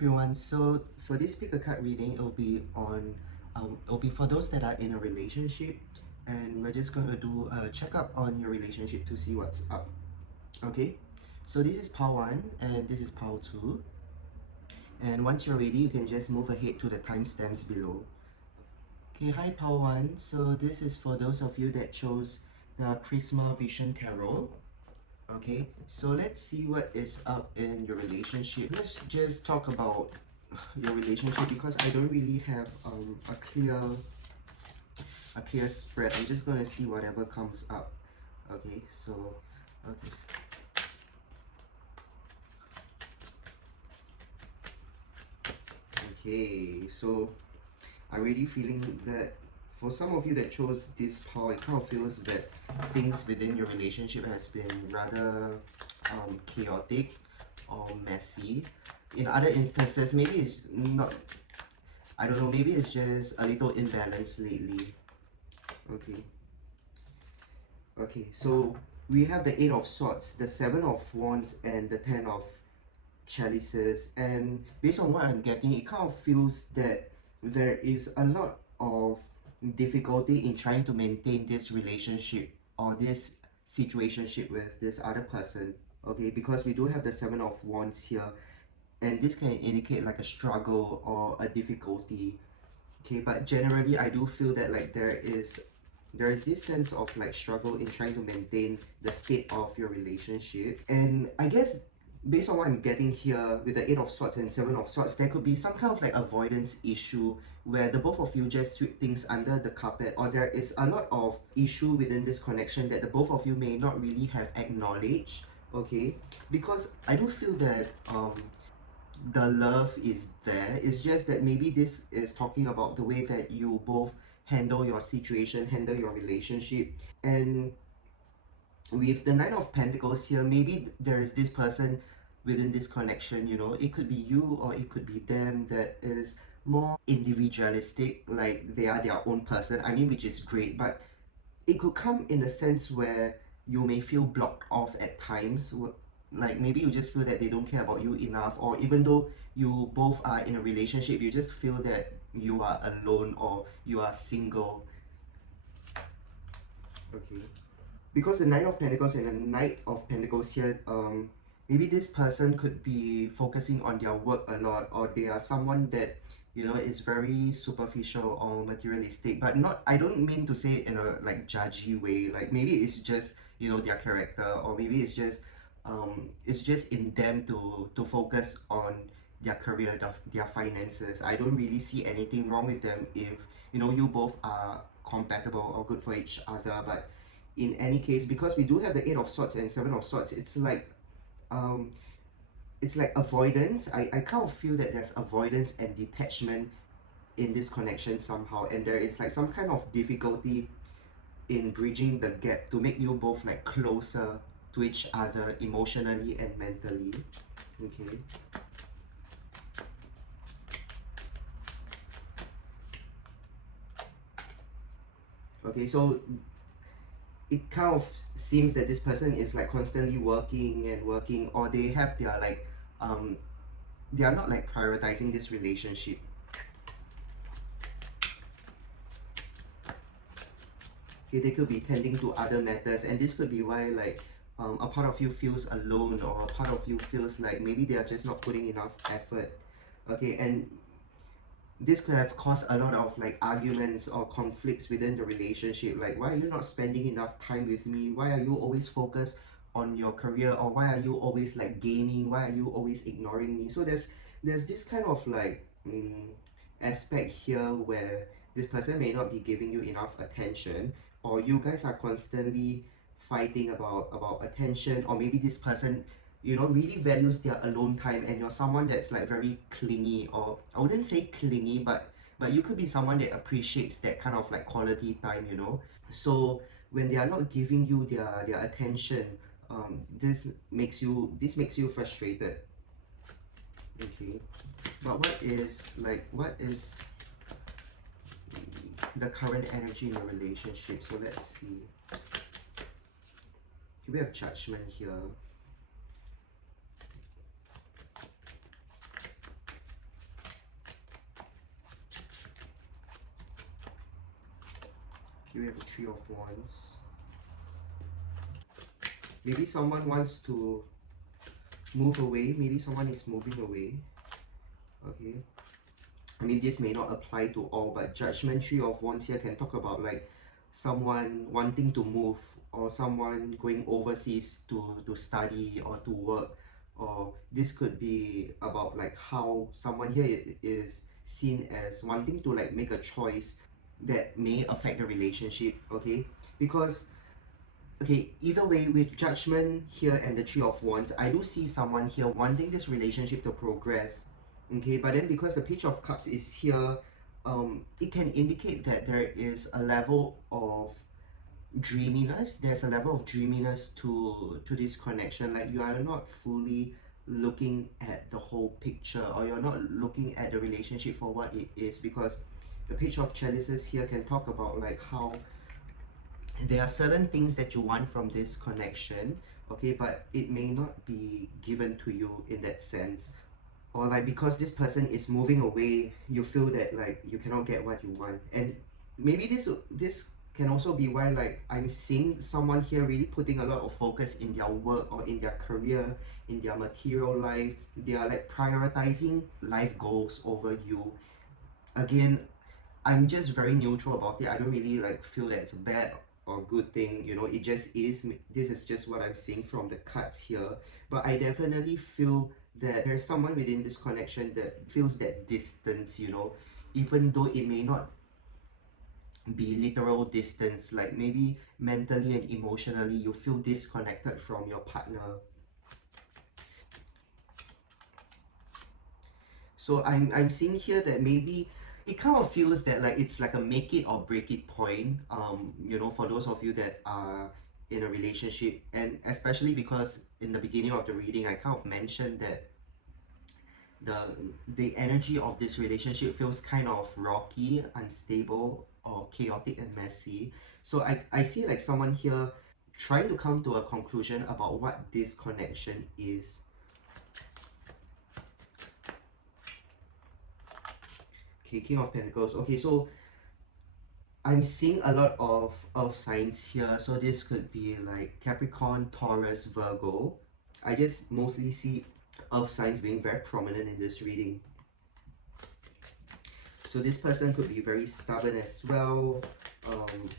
everyone. So for this pick a card reading, it'll be for those that are in a relationship, and we're just gonna do a checkup on your relationship to see what's up. Okay, so this is pile 1 and this is pile 2. And once you're ready, you can just move ahead to the timestamps below. Okay, hi pile 1. So this is for those of you that chose the Prisma Vision Tarot. Okay, so let's see what is up in your relationship. Let's just talk about your relationship because I don't really have a clear spread. I'm just gonna see whatever comes up. Okay, so okay, so I'm really feeling that for some of you that chose this pile, it kind of feels that things within your relationship has been rather chaotic or messy. In other instances, maybe it's not, I don't know, maybe it's just a little imbalanced lately. Okay, so we have the 8 of Swords, the 7 of Wands, and the 10 of Chalices. And based on what I'm getting, it kind of feels that there is a lot of difficulty in trying to maintain this relationship or this situationship with this other person. Okay, because we do have the 7 of Wands here, and this can indicate like a struggle or a difficulty. Okay, but generally I do feel that like there is this sense of like struggle in trying to maintain the state of your relationship. And I guess based on what I'm getting here with the 8 of Swords and 7 of Swords, there could be some kind of like avoidance issue where the both of you just sweep things under the carpet, or there is a lot of issue within this connection that the both of you may not really have acknowledged. Okay, because I do feel that the love is there. It's just that maybe this is talking about the way that you both handle your situation, handle your relationship. And with the 9 of Pentacles here, maybe there is this person within this connection, you know, it could be you or it could be them, that is more individualistic, like they are their own person. I mean, which is great, but it could come in a sense where you may feel blocked off at times. Like maybe you just feel that they don't care about you enough, or even though you both are in a relationship, you just feel that you are alone or you are single. Okay, because the 9 of Pentacles and the Knight of Pentacles here, maybe this person could be focusing on their work a lot, or they are someone that, you know, is very superficial or materialistic. But not, I don't mean to say it in a like judgy way. Like maybe it's just, you know, their character, or maybe it's just in them to focus on their career, their finances. I don't really see anything wrong with them if, you know, you both are compatible or good for each other. But in any case, because we do have the 8 of Swords and 7 of Swords, it's like avoidance. I kind of feel that there's avoidance and detachment in this connection somehow, and there is like some kind of difficulty in bridging the gap to make you both like closer to each other emotionally and mentally. Okay. Okay, so it kind of seems that this person is like constantly working and working, or they have their like they are not like prioritizing this relationship. Okay, they could be tending to other matters, and this could be why like a part of you feels alone, or a part of you feels like maybe they are just not putting enough effort. Okay, and this could have caused a lot of like arguments or conflicts within the relationship. Like, why are you not spending enough time with me? Why are you always focused on your career? Or why are you always like gaming? Why are you always ignoring me? So there's this kind of like aspect here where this person may not be giving you enough attention, or you guys are constantly fighting about attention, or maybe this person, you know, really values their alone time, and you're someone that's like very clingy, or I wouldn't say clingy, but you could be someone that appreciates that kind of like quality time, you know. So when they are not giving you their attention, this makes you frustrated. Okay, but what is the current energy in your relationship? So let's see. We have Judgment here. we have the Three of Wands. Maybe someone wants to move away. Maybe someone is moving away. Okay. I mean, this may not apply to all, but Judgment, Three of Wands here can talk about like someone wanting to move, or someone going overseas to study or to work, or this could be about like how someone here is seen as wanting to like make a choice that may affect the relationship. Okay, because okay, either way, with Judgment here and the Three of Wands, I do see someone here wanting this relationship to progress. Okay, but then because the Page of Cups is here, it can indicate that there is a level of dreaminess. There's a level of dreaminess to this connection. Like you are not fully looking at the whole picture, or you're not looking at the relationship for what it is, because the Page of Chalices here can talk about like how there are certain things that you want from this connection, okay, but it may not be given to you in that sense. Or like because this person is moving away, you feel that like you cannot get what you want. And maybe this can also be why like I'm seeing someone here really putting a lot of focus in their work or in their career, in their material life. They are like prioritizing life goals over you. Again, I'm just very neutral about it. I don't really like feel that it's a bad or good thing, you know, it just is. This is just what I'm seeing from the cards here. But I definitely feel that there's someone within this connection that feels that distance, you know, even though it may not be literal distance, like maybe mentally and emotionally you feel disconnected from your partner. So I'm seeing here that maybe it kind of feels that like it's like a make it or break it point, you know, for those of you that are in a relationship. And especially because in the beginning of the reading I kind of mentioned that the the energy of this relationship feels kind of rocky, unstable, or chaotic and messy. So I see like someone here trying to come to a conclusion about what this connection is. Okay, King of Pentacles. Okay, so I'm seeing a lot of earth signs here. So this could be like Capricorn, Taurus, Virgo. I just mostly see earth signs being very prominent in this reading. So this person could be very stubborn as well,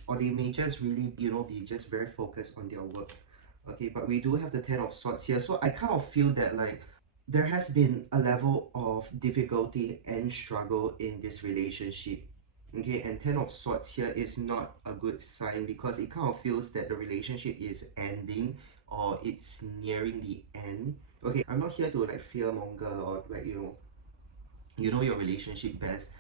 or they may just really, you know, be just very focused on their work. Okay, but we do have the Ten of Swords here. So I kind of feel that like there has been a level of difficulty and struggle in this relationship. Okay, and Ten of Swords here is not a good sign, because it kind of feels that the relationship is ending, or it's nearing the end. Okay, I'm not here to like fearmonger or like, you know your relationship best.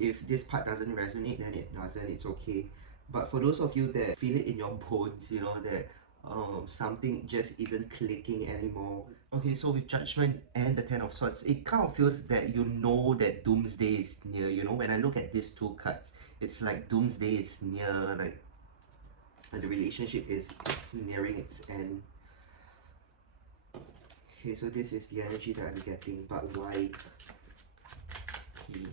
If this part doesn't resonate, then it doesn't, it's okay. But for those of you that feel it in your bones, you know, that something just isn't clicking anymore. Okay, so with Judgment and the Ten of Swords, it kind of feels that you know that doomsday is near. You know, when I look at these two cards, it's like doomsday is near, like the relationship is it's nearing its end. Okay, so this is the energy that I'm getting, but why? Okay.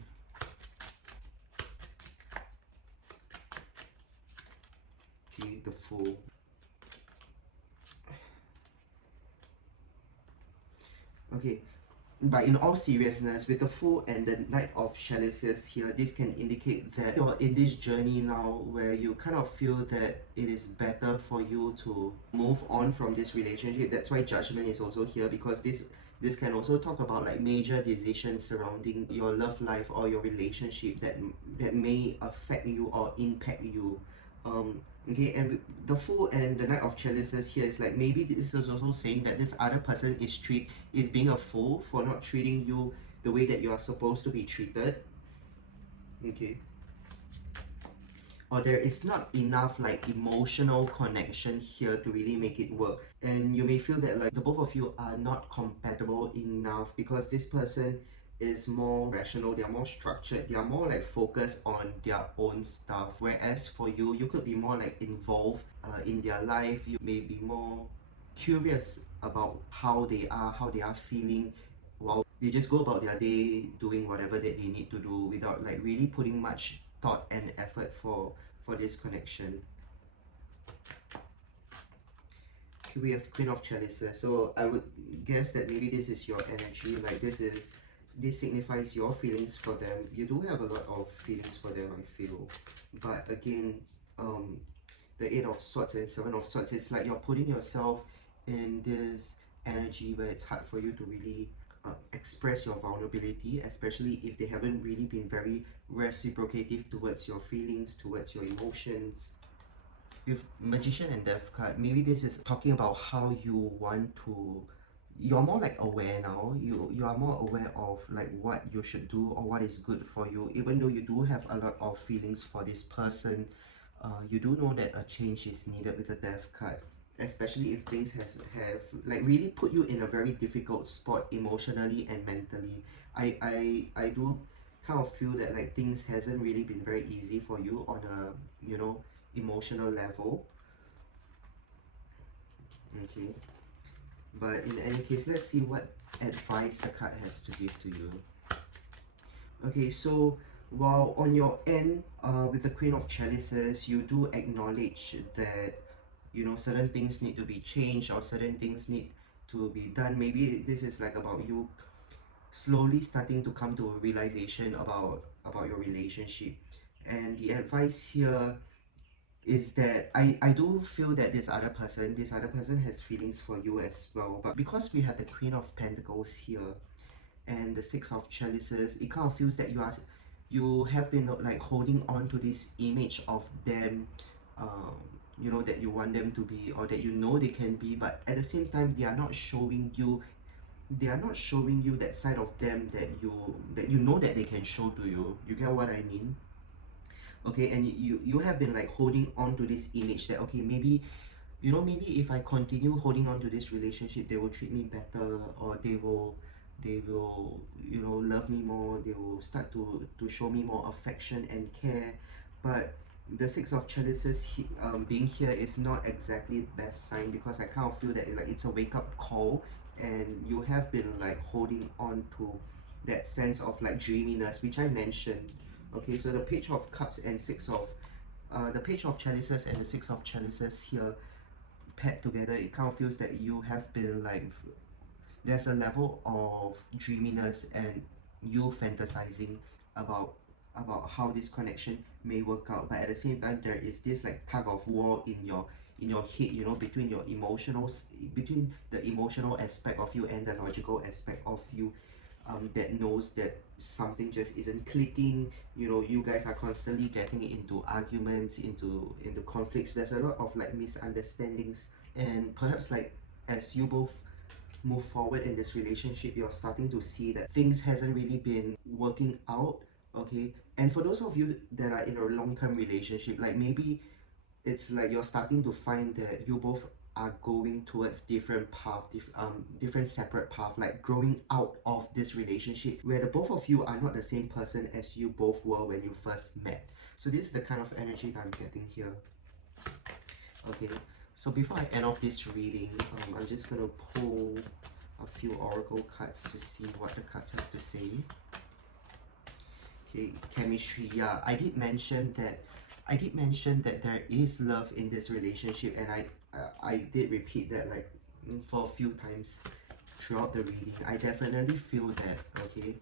Okay, the Fool. Okay, but in all seriousness, with the Fool and the Knight of Chalices here, this can indicate that you're in this journey now where you kind of feel that it is better for you to move on from this relationship. That's why Judgment is also here, because this can also talk about like major decisions surrounding your love life or your relationship that may affect you or impact you. Okay, and the Fool and the Knight of Chalices here is like maybe this is also saying that this other person is being a fool for not treating you the way that you are supposed to be treated. Okay, or there is not enough like emotional connection here to really make it work, and you may feel that like the both of you are not compatible enough, because this person is more rational, they are more structured, they are more like focused on their own stuff, whereas for you, you could be more like involved in their life. You may be more curious about how they are feeling, while they just go about their day doing whatever that they need to do without like really putting much thought and effort for this connection. Okay, we have Queen of Chalices. So I would guess that maybe this is your energy, like this signifies your feelings for them. You do have a lot of feelings for them, I feel. But again, the Eight of Swords and Seven of Swords, it's like you're putting yourself in this energy where it's hard for you to really express your vulnerability, especially if they haven't really been very reciprocative towards your feelings, towards your emotions. With Magician and Death card, maybe this is talking about how you want to, you're more like aware now. You are more aware of like what you should do or what is good for you. Even though you do have a lot of feelings for this person, you do know that a change is needed with the Death card, especially if things have like really put you in a very difficult spot emotionally and mentally. I do kind of feel that like things hasn't really been very easy for you on a, you know, emotional level. Okay, but in any case, let's see what advice the card has to give to you. Okay, so while on your end, with the Queen of Chalices, you do acknowledge that, you know, certain things need to be changed or certain things need to be done. Maybe this is like about you slowly starting to come to a realization about your relationship. And the advice here is that I do feel that this other person has feelings for you as well. But because we have the Queen of Pentacles here and the Six of Chalices, it kind of feels that you have been like holding on to this image of them, um, you know, that you want them to be or that you know they can be, but at the same time they are not showing you that side of them that you know that they can show to you. You get what I mean? Okay, and you have been like holding on to this image that, okay, maybe, you know, maybe if I continue holding on to this relationship, they will treat me better, or they will, you know, love me more, they will start to show me more affection and care. But the Six of Chalices being here is not exactly the best sign, because I kind of feel that like it's a wake-up call, and you have been like holding on to that sense of like dreaminess, which I mentioned. Okay, so the Page of Cups and the Page of Chalices and the Six of Chalices here paired together, it kind of feels that you have been like, there's a level of dreaminess and you fantasizing about how this connection may work out, but at the same time there is this like tug of war in your head, you know, between between the emotional aspect of you and the logical aspect of you, that knows that something just isn't clicking. You know, you guys are constantly getting into arguments, into conflicts. There's a lot of like misunderstandings, and perhaps like as you both move forward in this relationship, you're starting to see that things hasn't really been working out. Okay, and for those of you that are in a long-term relationship, like maybe it's like you're starting to find that you both are going towards different path, different separate path, like growing out of this relationship where the both of you are not the same person as you both were when you first met. So this is the kind of energy that I'm getting here. Okay, so before I end off this reading, I'm just gonna pull a few oracle cards to see what the cards have to say. Okay, chemistry. Yeah, I did mention that there is love in this relationship, and I did repeat that like for a few times throughout the reading. I definitely feel that. Okay.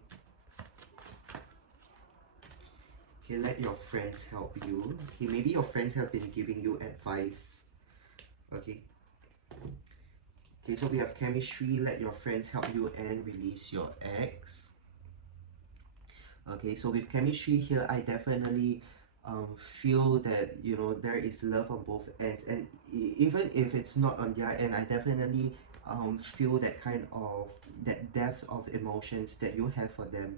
Okay, let your friends help you. Okay, maybe your friends have been giving you advice. Okay. Okay, so we have chemistry, let your friends help you, and release your ex. Okay, so with chemistry here, I definitely feel that, you know, there is love on both ends, and even if it's not on their end, I definitely feel that kind of, that depth of emotions that you have for them.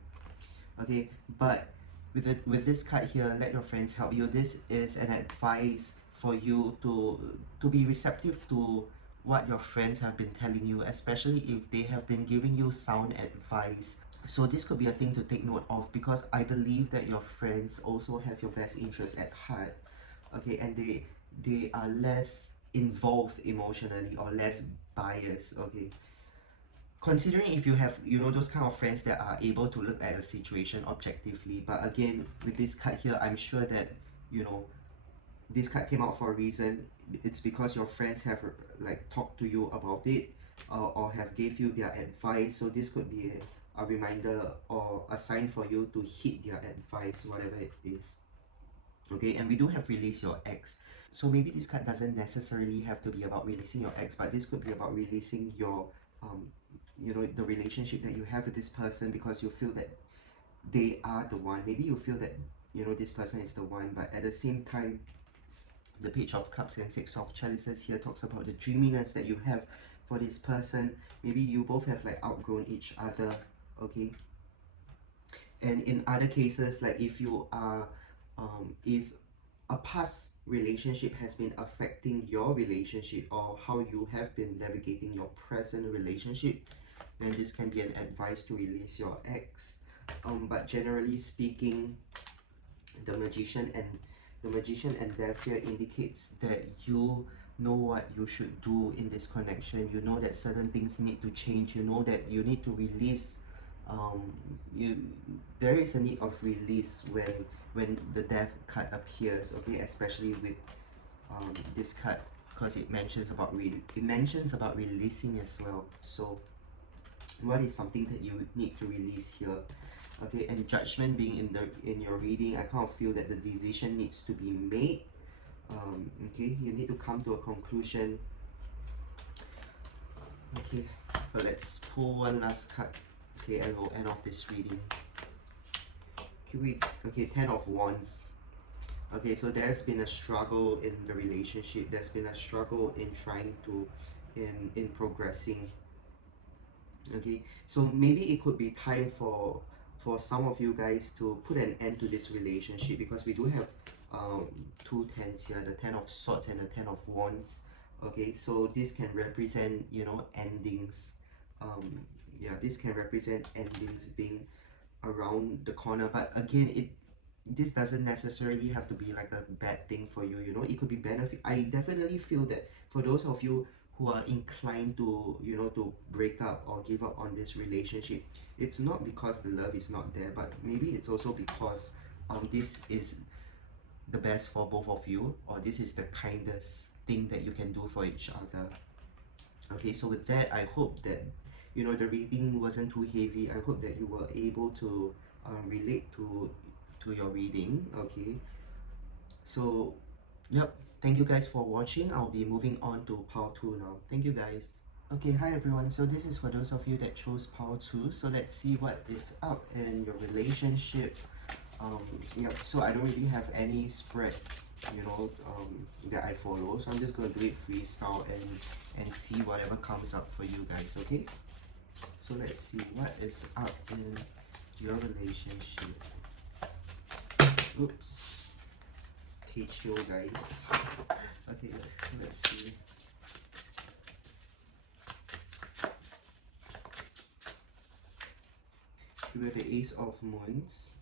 Okay, but with this card here, let your friends help you, this is an advice for you to be receptive to what your friends have been telling you, especially if they have been giving you sound advice. So this could be a thing to take note of, because I believe that your friends also have your best interest at heart. Okay, and they are less involved emotionally or less biased. Okay, considering if you have, you know, those kind of friends that are able to look at a situation objectively. But again, with this card here, I'm sure that, you know, this card came out for a reason. It's because your friends have like talked to you about it, or have gave you their advice. So this could be a reminder or a sign for you to heed their advice, whatever it is. Okay, and we do have release your ex. So maybe this card doesn't necessarily have to be about releasing your ex, but this could be about releasing your the relationship that you have with this person, because you feel that they are the one. Maybe you feel that this person is the one, but at the same time, the Page of Cups and Six of Chalices here talks about the dreaminess that you have for this person. Maybe you both have like outgrown each other. Okay, and in other cases, like if you are if a past relationship has been affecting your relationship, or how you have been navigating your present relationship, then this can be an advice to release your ex. But generally speaking, the magician and death here indicates that you know what you should do in this connection. You know that certain things need to change. You know that you need to release. You There is a need of release when the death card appears. Okay, especially with this card, because it mentions about releasing as well. So what is something that you need to release here? Okay, and judgment being in your reading, I kind of feel that the decision needs to be made. Okay, you need to come to a conclusion. Okay, but let's pull one last card. Okay, I will end off this reading. Okay, Ten of Wands. Okay, so there's been a struggle in the relationship. There's been a struggle in trying to, in progressing. Okay, so maybe it could be time for some of you guys to put an end to this relationship, because we do have two tens here, the Ten of Swords and the Ten of Wands. Okay, so this can represent endings. Yeah, this can represent endings being around the corner, but again, this doesn't necessarily have to be like a bad thing for you. It could be benefit. I definitely feel that for those of you who are inclined to to break up or give up on this relationship, it's not because the love is not there, but maybe it's also because this is the best for both of you, or this is the kindest thing that you can do for each other. Okay, so with that, I hope that the reading wasn't too heavy. I hope that you were able to relate to your reading. Okay, so yep, thank you guys for watching. I'll be moving on to pile 2 now. Thank you guys. Okay, hi everyone. So this is for those of you that chose pile 2. So let's see what is up in your relationship. Yep, so I don't really have any spread that I follow, so I'm just going to do it freestyle and see whatever comes up for you guys. Okay, so let's see what is up in your relationship. Oops, teach you guys. Okay, let's see. We have the Ace of Moons.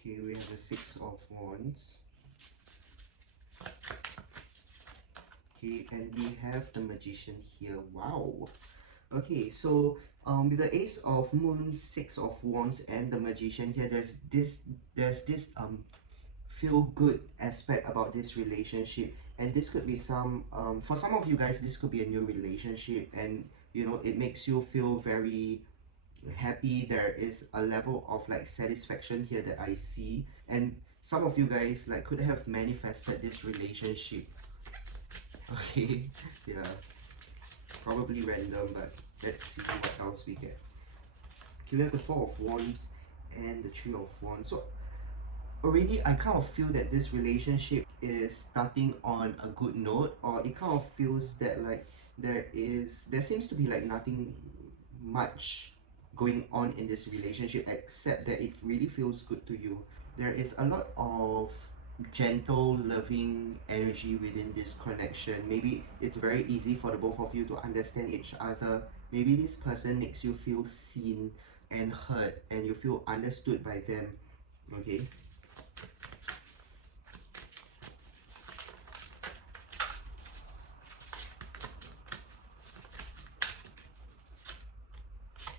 Okay, we have the Six of Wands. Okay, and we have the Magician here. Wow. Okay, so with the Ace of Moons, Six of Wands, and the Magician here, there's this feel good aspect about this relationship, and this could be some for some of you guys, this could be a new relationship, and it makes you feel very happy. There is a level of like satisfaction here that I see, and some of you guys like could have manifested this relationship. Okay, yeah, probably random, but let's see what else we get. Okay, we have the Four of Wands and the Three of Wands. So already I kind of feel that this relationship is starting on a good note, or it kind of feels that like there seems to be like nothing much going on in this relationship, except that it really feels good to you. There is a lot of gentle, loving energy within this connection. Maybe it's very easy for the both of you to understand each other. Maybe this person makes you feel seen and heard, and you feel understood by them. Okay,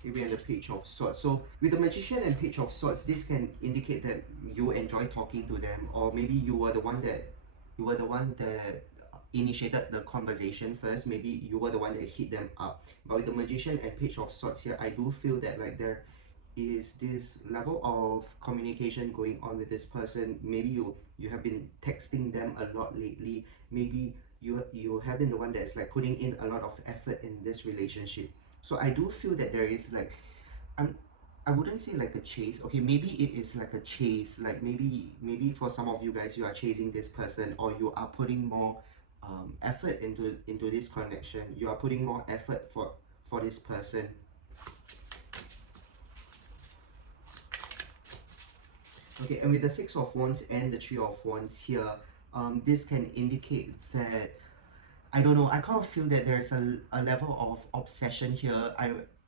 Maybe and the Page of Swords. So with the Magician and Page of Swords, this can indicate that you enjoy talking to them, or maybe you were the one that initiated the conversation first. Maybe you were the one that hit them up. But with the Magician and Page of Swords here, I do feel that like there is this level of communication going on with this person. Maybe you have been texting them a lot lately. Maybe you have been the one that's like putting in a lot of effort in this relationship. So I do feel that there is like, I'm I wouldn't say like a chase. Okay, maybe it is like a chase. Like maybe for some of you guys, you are chasing this person, or you are putting more effort into this connection. You are putting more effort for this person. Okay, and with the Six of Wands and the Three of Wands here, this can indicate that, I don't know, I kind of feel that there's a level of obsession here.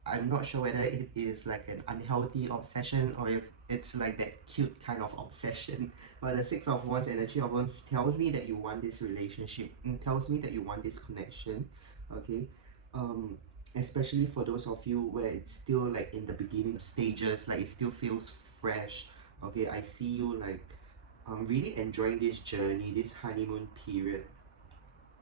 I'm not sure whether it is like an unhealthy obsession or if it's like that cute kind of obsession. But the Six of Wands and the Three of Wands tells me that you want this relationship. It tells me that you want this connection. Okay. Especially for those of you where it's still like in the beginning stages, like it still feels fresh. Okay, I see you like really enjoying this journey, this honeymoon period.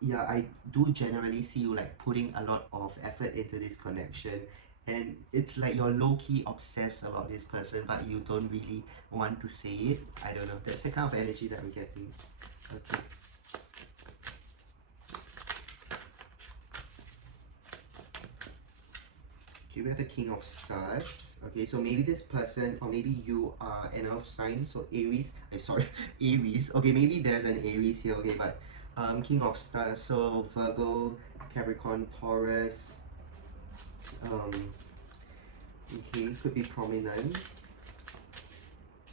Yeah, I do generally see you like putting a lot of effort into this connection, and it's like you're low-key obsessed about this person, but you don't really want to say it. I don't know, that's the kind of energy that I'm getting. Okay. Okay, we have the King of Stars. Okay, so maybe this person, or maybe you are an earth sign, so Aries. Sorry, Aries. Okay, maybe there's an Aries here. Okay, but King of Stars, so Virgo, Capricorn, Taurus. Okay, could be prominent,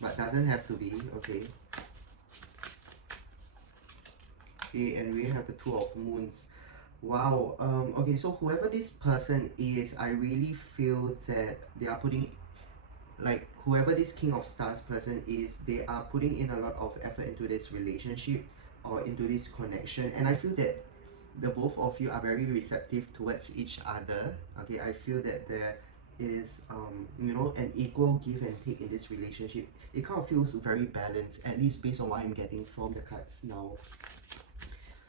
but doesn't have to be. Okay. Okay, and we have the Two of Moons. Wow. Okay, so whoever this person is, I really feel that they are putting, like whoever this King of Stars person is, they are putting in a lot of effort into this relationship or into this connection, and I feel that the both of you are very receptive towards each other. Okay, I feel that there is you know, an equal give and take in this relationship. It kind of feels very balanced, at least based on what I'm getting from the cards now.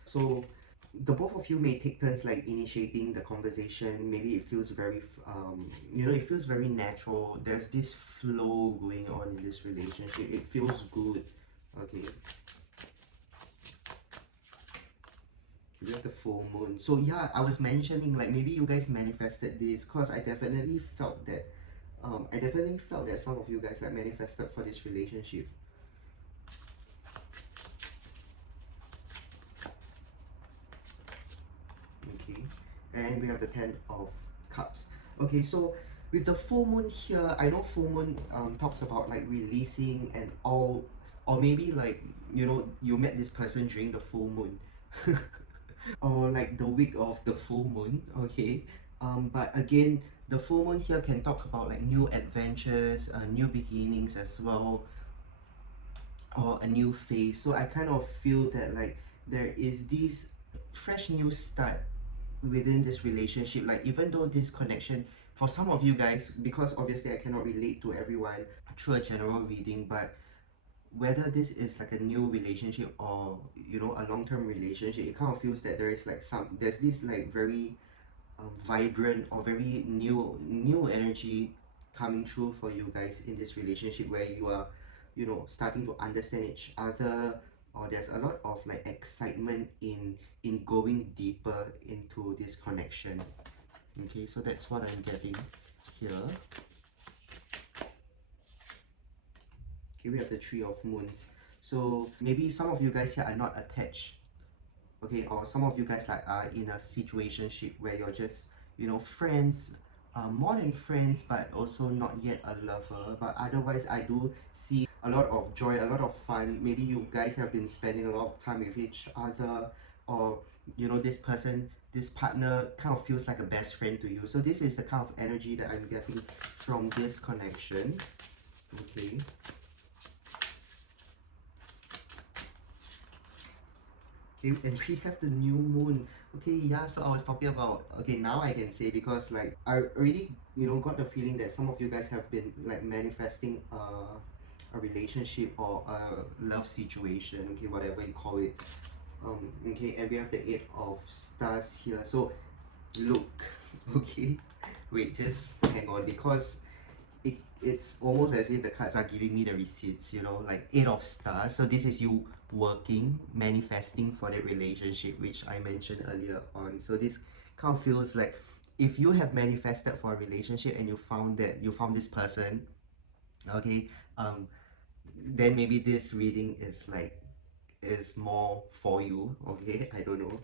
So the both of you may take turns like initiating the conversation. Maybe it feels very you know, it feels very natural. There's this flow going on in this relationship. It feels good. Okay, we have the full moon. So yeah, I was mentioning like maybe you guys manifested this, because I definitely felt that some of you guys like manifested for this relationship. Okay, and we have the Ten of Cups. Okay, so with the full moon here, I know full moon talks about like releasing and all, or maybe like, you know, you met this person during the full moon. Or like the week of the full moon. Okay, but again, the full moon here can talk about like new adventures, new beginnings as well, or a new phase. So I kind of feel that like there is this fresh new start within this relationship. Like even though this connection, for some of you guys, because obviously I cannot relate to everyone through a general reading, but whether this is like a new relationship or, you know, a long-term relationship, it kind of feels that there's this like very vibrant or very new energy coming through for you guys in this relationship, where you are, you know, starting to understand each other, or there's a lot of like excitement in going deeper into this connection. Okay, so that's what I'm getting here. Okay, we have the Three of Moons. So maybe some of you guys here are not attached. Okay, or some of you guys like are in a situationship where you're just, you know, friends, more than friends, but also not yet a lover. But otherwise, I do see a lot of joy, a lot of fun. Maybe you guys have been spending a lot of time with each other, or, you know, this partner kind of feels like a best friend to you. So this is the kind of energy that I'm getting from this connection. Okay. Okay, and we have the new moon. Okay, yeah, so I was talking about, okay, now I can say, because like I already, got the feeling that some of you guys have been like manifesting a relationship or a love situation, okay, whatever you call it. Okay, and we have the Eight of Stars here. So look, okay, wait, just hang on, because it's almost as if the cards are giving me the receipts, like Eight of Stars. So this is you working, manifesting for the relationship, which I mentioned earlier on. So this kind of feels like if you have manifested for a relationship and you found this person, okay, then maybe this reading is more for you, okay? I don't know.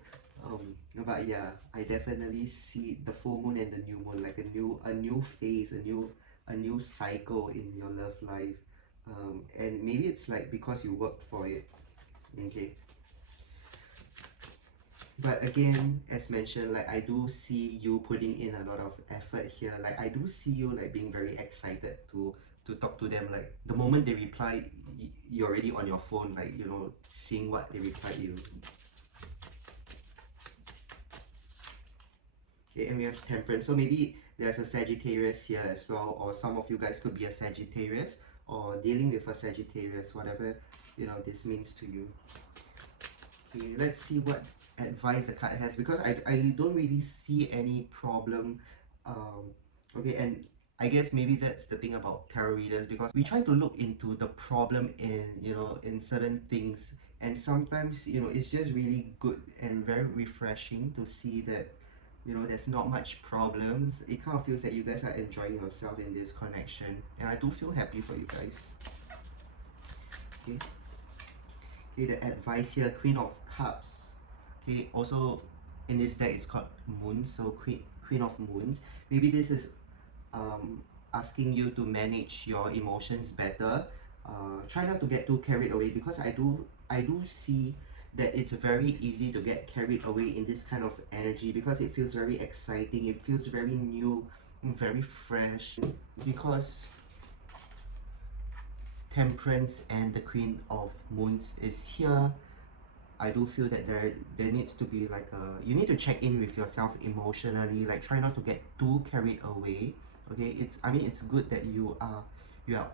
But yeah, I definitely see the full moon and the new moon like a new phase, a new cycle in your love life. And maybe it's like because you worked for it, okay? But again, as mentioned, like I do see you putting in a lot of effort here. Like I do see you like being very excited to talk to them. Like the moment they reply, you're already on your phone, like seeing what they reply you. Okay, and we have Temperance. So maybe there's a Sagittarius here as well, or some of you guys could be a Sagittarius or dealing with a Sagittarius, whatever this means to you. Okay, let's see what advice the card has, because I don't really see any problem. Okay, and I guess maybe that's the thing about tarot readers, because we try to look into the problem in certain things, and sometimes it's just really good and very refreshing to see that there's not much problems. It kind of feels that you guys are enjoying yourself in this connection, and I do feel happy for you guys. Okay. Okay, the advice here, Queen of Cups. Okay, also in this deck it's called Moon, so Queen of Moons. Maybe this is asking you to manage your emotions better. Try not to get too carried away, because I do see that it's very easy to get carried away in this kind of energy, because it feels very exciting, it feels very new, very fresh, because Temperance and the Queen of Moons is here. I do feel that there needs to be like you need to check in with yourself emotionally, like try not to get too carried away. Okay, it's good that you are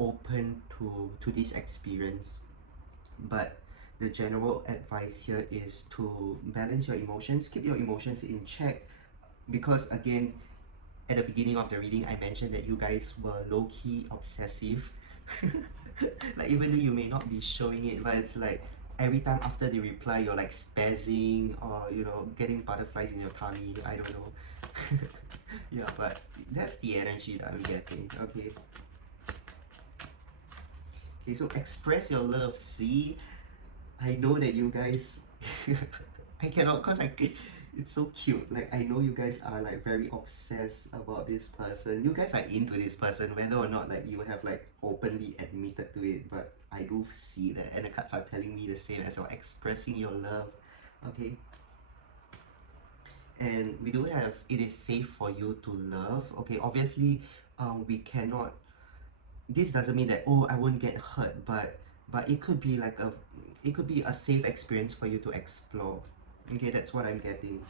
open to this experience, but the general advice here is to balance your emotions, keep your emotions in check, because again, at the beginning of the reading I mentioned that you guys were low-key obsessive. Like even though you may not be showing it, but it's like every time after they reply you're like spazzing, or getting butterflies in your tummy, I don't know. Yeah, but that's the energy that I'm getting. Okay, so express your love. See, I know that you guys I cannot, cause it's so cute. Like I know you guys are like very obsessed about this person. You guys are into this person, whether or not like you have like openly admitted to it. But I do see that, and the cards are telling me the same as well. Expressing your love, okay. And we do have it is safe for you to love. Okay, obviously, we cannot. This doesn't mean that, oh, I won't get hurt, but it could be like it could be a safe experience for you to explore. Okay, that's what I'm getting.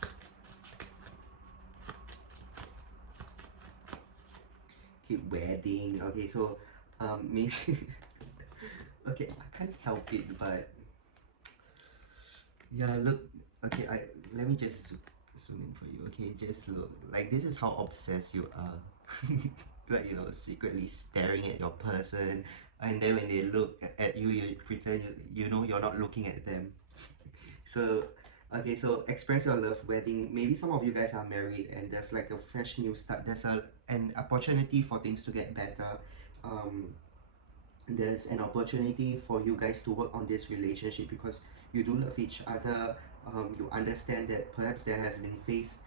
Okay, wedding. Okay, so maybe okay, I can't help it, but yeah, look. Okay, let me just zoom in for you. Okay, just look. Like this is how obsessed you are. Like secretly staring at your person, and then when they look at you, you pretend you're not looking at them. So okay, so express your love, wedding. Maybe some of you guys are married and there's like a fresh new start. There's an opportunity for things to get better. Um, there's an opportunity for you guys to work on this relationship, because you do love each other. You understand that perhaps there has been phase.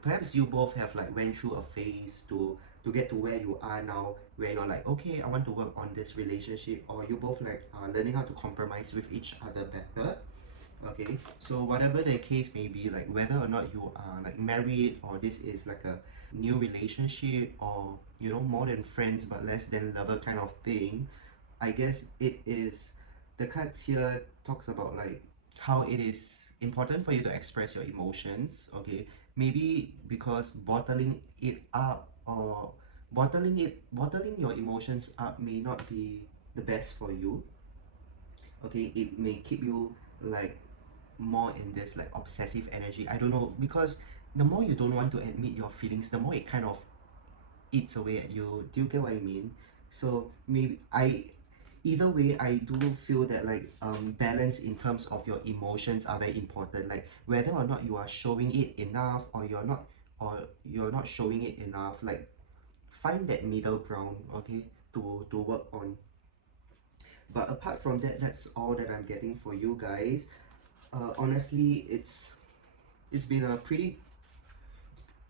Perhaps you both have like went through a phase to get to where you are now, where you're like, okay, I want to work on this relationship, or you both like are learning how to compromise with each other better. Okay, so whatever the case may be, like whether or not you are like married, or this is like a new relationship, or more than friends but less than lover kind of thing, I guess it is, the cards here talks about like how it is important for you to express your emotions. Okay, maybe because bottling it up, or bottling your emotions up may not be the best for you. Okay, it may keep you like more in this like obsessive energy. I don't know, because the more you don't want to admit your feelings, the more it kind of eats away at you. Do you get what I mean? So maybe either way, I do feel that like balance in terms of your emotions are very important. Like whether or not you are showing it enough, or you're not showing it enough. Like find that middle ground, okay, to work on. But apart from that, that's all that I'm getting for you guys. Honestly, it's been a pretty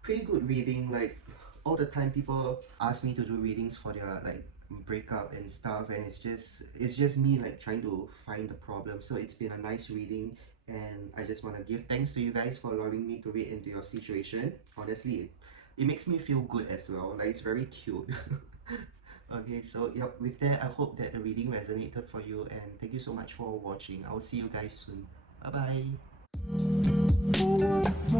good reading. Like all the time people ask me to do readings for their like breakup and stuff, and it's just me like trying to find the problem. So it's been a nice reading, and I just want to give thanks to you guys for allowing me to read into your situation. Honestly, it makes me feel good as well. Like it's very cute. Okay, so yep, with that, I hope that the reading resonated for you, and thank you so much for watching. I'll see you guys soon. Bye bye.